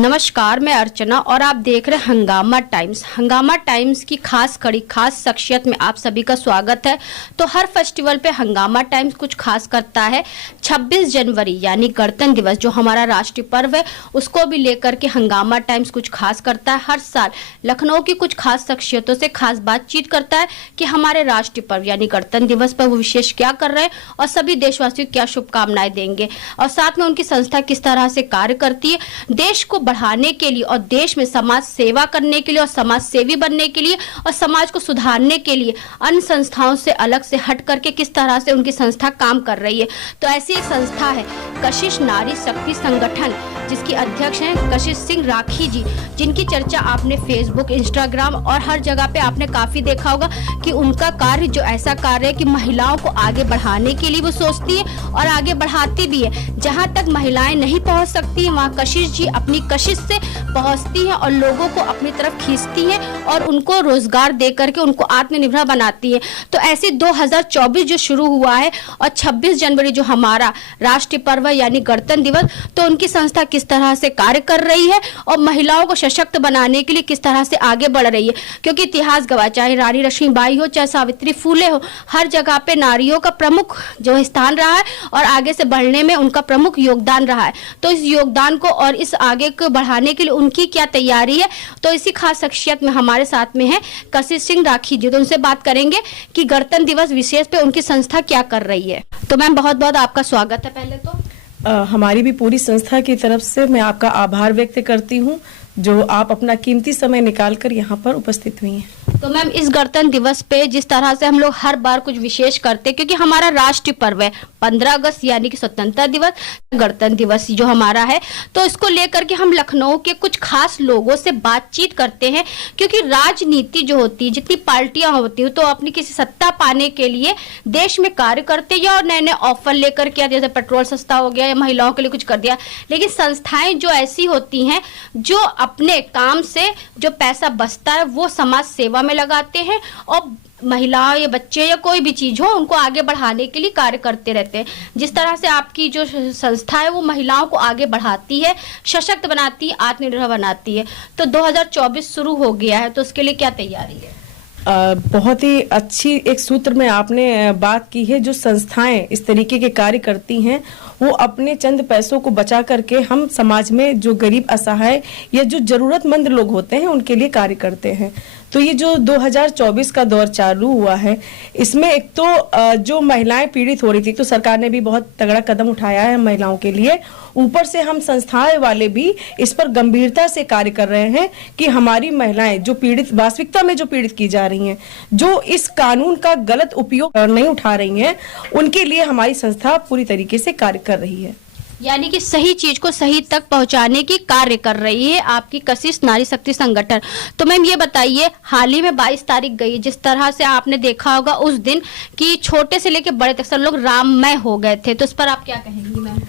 नमस्कार, मैं अर्चना और आप देख रहे हैं हंगामा टाइम्स। हंगामा टाइम्स की खास कड़ी, खास शख्सियत में आप सभी का स्वागत है। तो हर फेस्टिवल पे हंगामा टाइम्स कुछ खास करता है। 26 जनवरी यानी गणतंत्र दिवस जो हमारा राष्ट्रीय पर्व है, उसको भी लेकर के हंगामा टाइम्स कुछ खास करता है। हर साल लखनऊ की कुछ खास शख्सियतों से खास बातचीत करता है कि हमारे राष्ट्रीय पर्व यानी गणतंत्र दिवस पर वो विशेष क्या कर रहे हैं और सभी देशवासियों को क्या शुभकामनाएं देंगे, और साथ में उनकी संस्था किस तरह से कार्य करती है देश को बढ़ाने के लिए और देश में समाज सेवा करने के लिए और समाज सेवी बनने के लिए और समाज को सुधारने के लिए अन्य संस्थाओं से अलग से हट करके किस तरह से उनकी संस्था काम कर रही है। तो ऐसी एक संस्था है कशिश नारी शक्ति संगठन, जिसकी अध्यक्ष हैं कशिश सिंह राखी जी, जिनकी चर्चा आपने फेसबुक, इंस्टाग्राम और हर जगह पे आपने काफी देखा होगा कि उनका कार्य जो ऐसा कार्य है कि महिलाओं को आगे बढ़ाने के लिए वो सोचती है और आगे बढ़ाती भी है। जहां तक महिलाएं नहीं पहुंच सकती हैं, वहां कशिश जी अपनी कशिश से पहुंचती हैं और लोगों को अपनी तरफ खींचती हैं और उनको रोजगार दे करके उनको आत्मनिर्भर बनाती है। तो ऐसे 2024 जो शुरू हुआ है और 26 जनवरी जो हमारा राष्ट्रीय पर्व यानी गणतंत्र दिवस, तो उनकी संस्था किस तरह से कार्य कर रही है और महिलाओं को सशक्त बनाने के लिए किस तरह से आगे बढ़ रही है। क्योंकि इतिहास गवाह, चाहे रानी लक्ष्मीबाई हो, चाहे सावित्री फुले हो, हर जगह पे नारियों का प्रमुख जो स्थान रहा है और आगे से बढ़ने में उनका प्रमुख योगदान रहा है। तो इस योगदान को और इस आगे को बढ़ाने के लिए उनकी क्या तैयारी है, तो इसी खास शख्सियत में हमारे साथ में है कशिश सिंह राखी जी। तो उनसे बात करेंगे कि गणतंत्र दिवस विशेष पे उनकी संस्था क्या कर रही है। तो मैम बहुत बहुत आपका स्वागत है। पहले तो हमारी भी पूरी संस्था की तरफ से मैं आपका आभार व्यक्त करती हूँ जो आप अपना कीमती समय निकालकर यहाँ पर उपस्थित हुई हैं। तो मैम इस गणतंत्र दिवस पे जिस तरह से हम लोग हर बार कुछ विशेष करते हैं, क्योंकि हमारा राष्ट्रीय पर्व है 15 अगस्त यानी कि स्वतंत्रता दिवस, गणतंत्र दिवस जो हमारा है, तो इसको लेकर के हम लखनऊ के कुछ खास लोगों से बातचीत करते हैं। क्योंकि राजनीति जो होती है, जितनी पार्टियां होती है, तो अपनी किसी सत्ता पाने के लिए देश में कार्य करते हैं और नए नए ऑफर लेकर के, जैसे पेट्रोल सस्ता हो गया या महिलाओं के लिए कुछ कर दिया। लेकिन संस्थाएं जो ऐसी होती हैं जो अपने काम से जो पैसा बचता है वो समाज सेवा में लगाते हैं और महिलाएं या बच्चे या कोई भी चीज हो उनको आगे बढ़ाने के लिए कार्य करते रहते हैं। जिस तरह से आपकी जो संस्था है वो महिलाओं को आगे बढ़ाती है, सशक्त बनाती है, आत्मनिर्भर बनाती है। तो 2024 शुरू हो गया है, तो उसके लिए क्या तैयारी है? बहुत ही अच्छी एक सूत्र में आपने बात की है। जो संस्थाएं इस तरीके के कार्य करती हैं वो अपने चंद पैसों को बचा करके हम समाज में जो गरीब, असहाय या जो जरूरतमंद लोग होते हैं उनके लिए कार्य करते हैं। तो ये जो 2024 का दौर चालू हुआ है, इसमें एक तो जो महिलाएं पीड़ित हो रही थी, तो सरकार ने भी बहुत तगड़ा कदम उठाया है महिलाओं के लिए। ऊपर से हम संस्थाएं वाले भी इस पर गंभीरता से कार्य कर रहे हैं कि हमारी महिलाएं जो पीड़ित, वास्तविकता में जो पीड़ित की जा रही हैं, जो इस कानून का गलत उपयोग नहीं उठा रही हैं, उनके लिए हमारी संस्था पूरी तरीके से कार्य कर रही है। यानी कि सही चीज को सही तक पहुंचाने की कार्य कर रही है आपकी कशिश नारी शक्ति संगठन। तो मैम ये बताइए, हाल ही में 22 तारीख गई, जिस तरह से आपने देखा होगा उस दिन कि छोटे से लेकर बड़े तक सब लोग राममय हो गए थे, तो इस पर आप क्या कहेंगी मैम?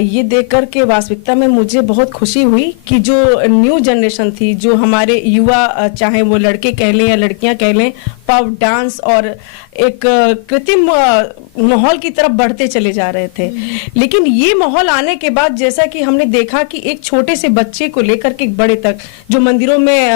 ये देख कर के वास्तविकता में मुझे बहुत खुशी हुई कि जो न्यू जनरेशन थी, जो हमारे युवा, चाहे वो लड़के कह लें या लड़कियां कह लें, पब डांस और एक कृत्रिम माहौल की तरफ बढ़ते चले जा रहे थे। लेकिन ये माहौल आने के बाद जैसा कि हमने देखा कि एक छोटे से बच्चे को लेकर के बड़े तक जो मंदिरों में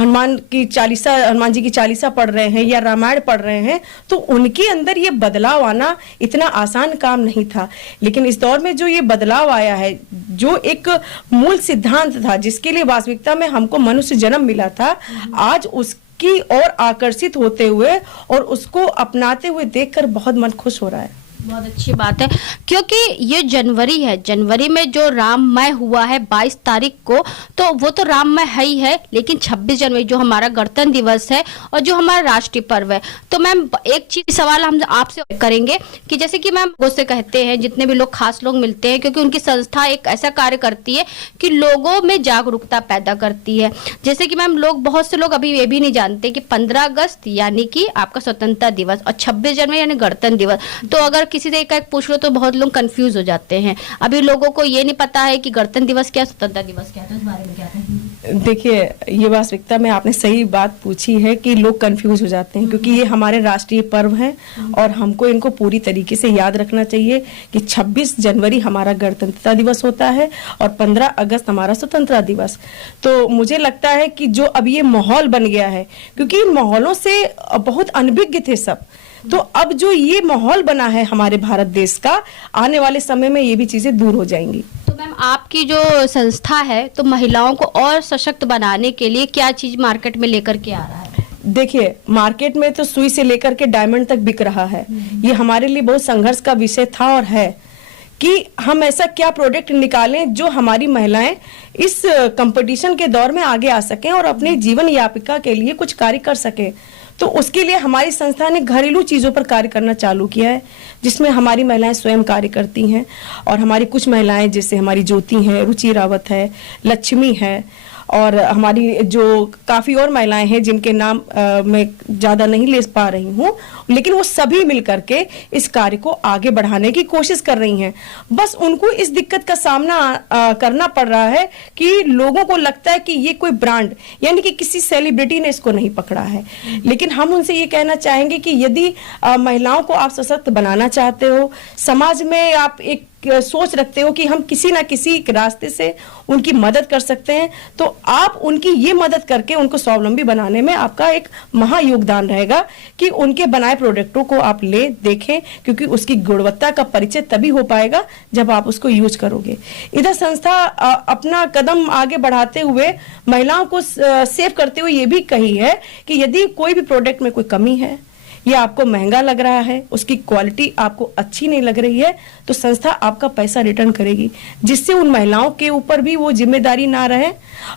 हनुमान जी की चालीसा पढ़ रहे हैं या रामायण पढ़ रहे हैं, तो उनके अंदर ये बदलाव आना इतना आसान काम नहीं था। लेकिन इस दौर में जो ये बदलाव आया है, जो एक मूल सिद्धांत था जिसके लिए वास्तविकता में हमको मनुष्य जन्म मिला था, आज उसकी ओर आकर्षित होते हुए और उसको अपनाते हुए देखकर बहुत मन खुश हो रहा है। बहुत अच्छी बात है, क्योंकि ये जनवरी है, जनवरी में जो राममय हुआ है 22 तारीख को, तो वो तो राममय है ही है, लेकिन 26 जनवरी जो हमारा गणतंत्र दिवस है और जो हमारा राष्ट्रीय पर्व है। तो मैम एक चीज सवाल हम आपसे करेंगे कि जैसे कि मैम लोगों से कहते हैं, जितने भी लोग खास लोग मिलते हैं, क्योंकि उनकी संस्था एक ऐसा कार्य करती है कि लोगों में जागरूकता पैदा करती है। जैसे कि मैम बहुत से लोग अभी ये भी नहीं जानते कि 15 अगस्त यानी कि आपका स्वतंत्रता दिवस और 26 जनवरी यानी गणतंत्र दिवस, तो अगर किसी से एक पूछ लो तो बहुत लोग कंफ्यूज हो जाते हैं। अभी लोगों को ये नहीं पता है कि गणतंत्र दिवस क्या, स्वतंत्रता दिवस क्या है, तो इस बारे में क्या कहेंगे? देखिए, ये वास्तविकता में आपने सही बात पूछी है कि लोग कंफ्यूज हो जाते हैं, क्योंकि ये हमारे राष्ट्रीय पर्व हैं और हमको इनको पूरी तरीके से याद रखना चाहिए कि 26 जनवरी हमारा गणतंत्रता दिवस होता है और 15 अगस्त हमारा स्वतंत्रता दिवस। तो मुझे लगता है कि जो अब ये माहौल बन गया है, क्योंकि इन माहौलों से बहुत अनभिज्ञ थे सब, तो अब जो ये माहौल बना है हमारे भारत देश का, आने वाले समय में ये भी चीजें दूर हो जाएंगी। तो मैम, आपकी जो संस्था है तो महिलाओं को और सशक्त बनाने के लिए क्या चीज मार्केट में लेकर के आ रहा है? देखिए, मार्केट में तो सुई से लेकर के डायमंड तक बिक रहा है। ये हमारे लिए बहुत संघर्ष का विषय था और है कि हम ऐसा क्या प्रोडक्ट निकालें जो हमारी महिलाएं इस कंपटीशन के दौर में आगे आ सकें और अपने जीवन यापिका के लिए कुछ कार्य कर सकें। तो उसके लिए हमारी संस्था ने घरेलू चीज़ों पर कार्य करना चालू किया है, जिसमें हमारी महिलाएं स्वयं कार्य करती हैं। और हमारी कुछ महिलाएं, जैसे हमारी ज्योति हैं, रुचि रावत है, लक्ष्मी है, और हमारी जो काफ़ी और महिलाएं हैं जिनके नाम मैं ज़्यादा नहीं ले पा रही हूँ, लेकिन वो सभी मिलकर के इस कार्य को आगे बढ़ाने की कोशिश कर रही हैं। बस उनको इस दिक्कत का सामना करना पड़ रहा है कि लोगों को लगता है कि ये कोई ब्रांड, यानी कि किसी सेलिब्रिटी ने इसको नहीं पकड़ा है। लेकिन हम उनसे ये कहना चाहेंगे कि यदि महिलाओं को आप सशक्त बनाना चाहते हो, समाज में आप एक सोच रखते हो कि हम किसी ना किसी रास्ते से उनकी मदद कर सकते हैं, तो आप उनकी ये मदद करके उनको स्वावलंबी बनाने में आपका एक महा योगदान रहेगा कि उनके बनाए प्रोडक्टों को आप ले देखें, क्योंकि उसकी गुणवत्ता का परिचय तभी हो पाएगा जब आप उसको यूज करोगे। इधर संस्था अपना कदम आगे बढ़ाते हुए महिलाओं को सेव करते हुए ये भी कही है कि यदि कोई भी प्रोडक्ट में कोई कमी है या आपको महंगा लग रहा है, उसकी क्वालिटी आपको अच्छी नहीं लग रही है, तो संस्था आपका पैसा रिटर्न करेगी, जिससे उन महिलाओं के ऊपर भी वो जिम्मेदारी ना रहे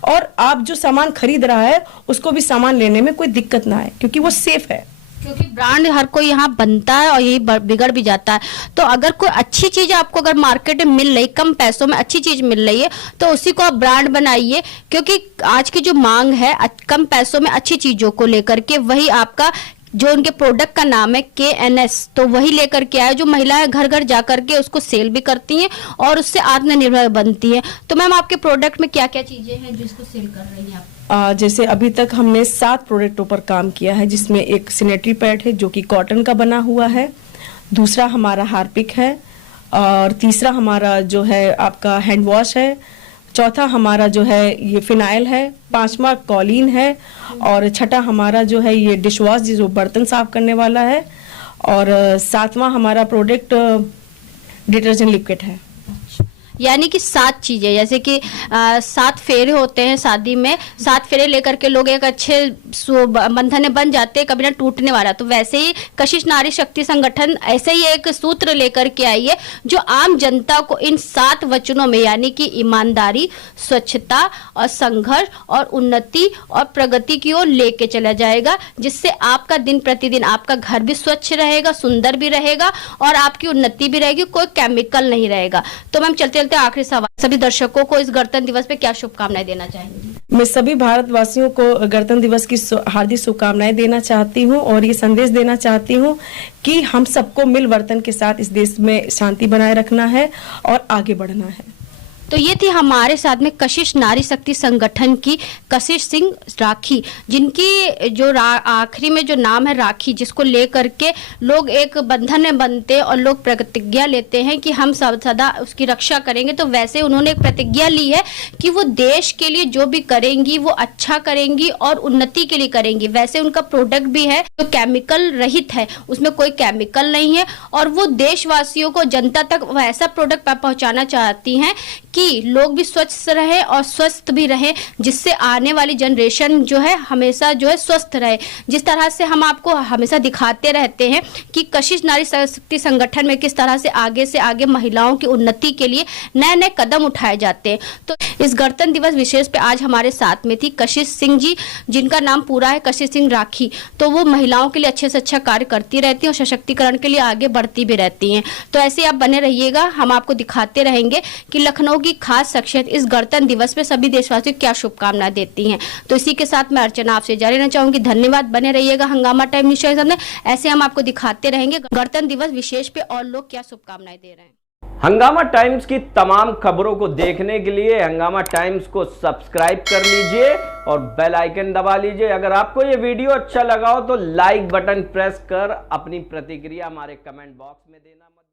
और आप जो सामान खरीद रहा है उसको भी सामान लेने में कोई दिक्कत ना आए, क्योंकि वो सेफ है। क्योंकि ब्रांड हर कोई यहाँ बनता है और यही बिगड़ भी जाता है। तो अगर कोई अच्छी चीज आपको अगर मार्केट में मिल रही, कम पैसों में अच्छी चीज मिल रही है, तो उसी को आप ब्रांड बनाइए, क्योंकि आज की जो मांग है कम पैसों में अच्छी चीजों को लेकर के, वही आपका जो उनके प्रोडक्ट का नाम है KNS, तो वही लेकर के आए, जो महिलाएं घर घर जा करके उसको सेल भी करती हैं और उससे आत्मनिर्भर बनती हैं। तो मैम, आपके प्रोडक्ट में क्या क्या चीजें हैं जो इसको सेल कर रही हैं आप? जैसे अभी तक हमने 7 प्रोडक्टों पर काम किया है, जिसमें एक सैनिटरी पैड है जो कि कॉटन का बना हुआ है, दूसरा हमारा हार्पिक है, और तीसरा हमारा जो है आपका हैंड वॉश है, चौथा हमारा जो है ये फिनाइल है, 5वां कॉलिन है, और छठा हमारा जो है ये डिश वॉश जो बर्तन साफ करने वाला है, और 7वां हमारा प्रोडक्ट डिटर्जेंट लिक्विड है। यानी कि 7 चीजें, जैसे कि 7 फेरे होते हैं शादी में, 7 फेरे लेकर के लोग एक अच्छे बंधन में बन जाते हैं, कभी ना टूटने वाला। तो वैसे ही कशिश नारी शक्ति संगठन ऐसे ही एक सूत्र लेकर के आई है जो आम जनता को इन 7 वचनों में, यानी कि ईमानदारी, स्वच्छता और संघर्ष और उन्नति और प्रगति की ओर लेके चला जाएगा, जिससे आपका दिन प्रतिदिन आपका घर भी स्वच्छ रहेगा, सुंदर भी रहेगा और आपकी उन्नति भी रहेगी, कोई केमिकल नहीं रहेगा। तो मैम, चलते आखिरी सवाल, सभी दर्शकों को इस गणतंत्र दिवस पे क्या शुभकामनाएं देना चाहेंगी? मैं सभी भारतवासियों को गणतंत्र दिवस की हार्दिक शुभकामनाएं देना चाहती हूं और ये संदेश देना चाहती हूं कि हम सबको मिलवर्तन के साथ इस देश में शांति बनाए रखना है और आगे बढ़ना है। तो ये थी हमारे साथ में कशिश नारी शक्ति संगठन की कशिश सिंह राखी, जिनकी जो आखिरी में जो नाम है राखी, जिसको लेकर के लोग एक बंधन में बनते और लोग प्रतिज्ञा लेते हैं कि हम सदा उसकी रक्षा करेंगे। तो वैसे उन्होंने एक प्रतिज्ञा ली है कि वो देश के लिए जो भी करेंगी वो अच्छा करेंगी और उन्नति के लिए करेंगी। वैसे उनका प्रोडक्ट भी है जो केमिकल रहित है, उसमें कोई केमिकल नहीं है, और वो देशवासियों को, जनता तक वैसा प्रोडक्ट पहुंचाना चाहती हैं कि लोग भी स्वच्छ रहे और स्वस्थ भी रहे, जिससे आने वाली जनरेशन जो है हमेशा जो है स्वस्थ रहे। जिस तरह से हम आपको हमेशा दिखाते रहते हैं कि कशिश नारी शक्ति संगठन में किस तरह से आगे महिलाओं की उन्नति के लिए नए नए कदम उठाए जाते हैं। तो इस गणतंत्र दिवस विशेष पे आज हमारे साथ में थी कशिश सिंह जी, जिनका नाम पूरा है कशिश सिंह राखी। तो वो महिलाओं के लिए अच्छे से अच्छा कार्य करती रहती हैं और सशक्तिकरण के लिए आगे बढ़ती भी रहती हैं। तो ऐसे आप बने रहिएगा, हम आपको दिखाते रहेंगे कि लखनऊ की की खास शख्सियत इस गणतंत्र दिवस पे सभी देशवासियों को क्या शुभकामनाएं देती हैं। तो इसी के साथ मैं अर्चना आपसे जारी रहना चाहूंगी। धन्यवाद, बने रहिएगा हंगामा टाइम न्यूज़ के सामने। ऐसे हम आपको दिखाते रहेंगे गणतंत्र दिवस विशेष पे और लोग क्या शुभकामनाएं दे रहे हैं। हंगामा टाइम्स की तमाम खबरों को देखने के लिए हंगामा टाइम्स को सब्सक्राइब कर लीजिए और बेल आइकन दबा लीजिए। अगर आपको ये वीडियो अच्छा लगा हो तो लाइक बटन प्रेस कर अपनी प्रतिक्रिया हमारे कमेंट बॉक्स में देना मत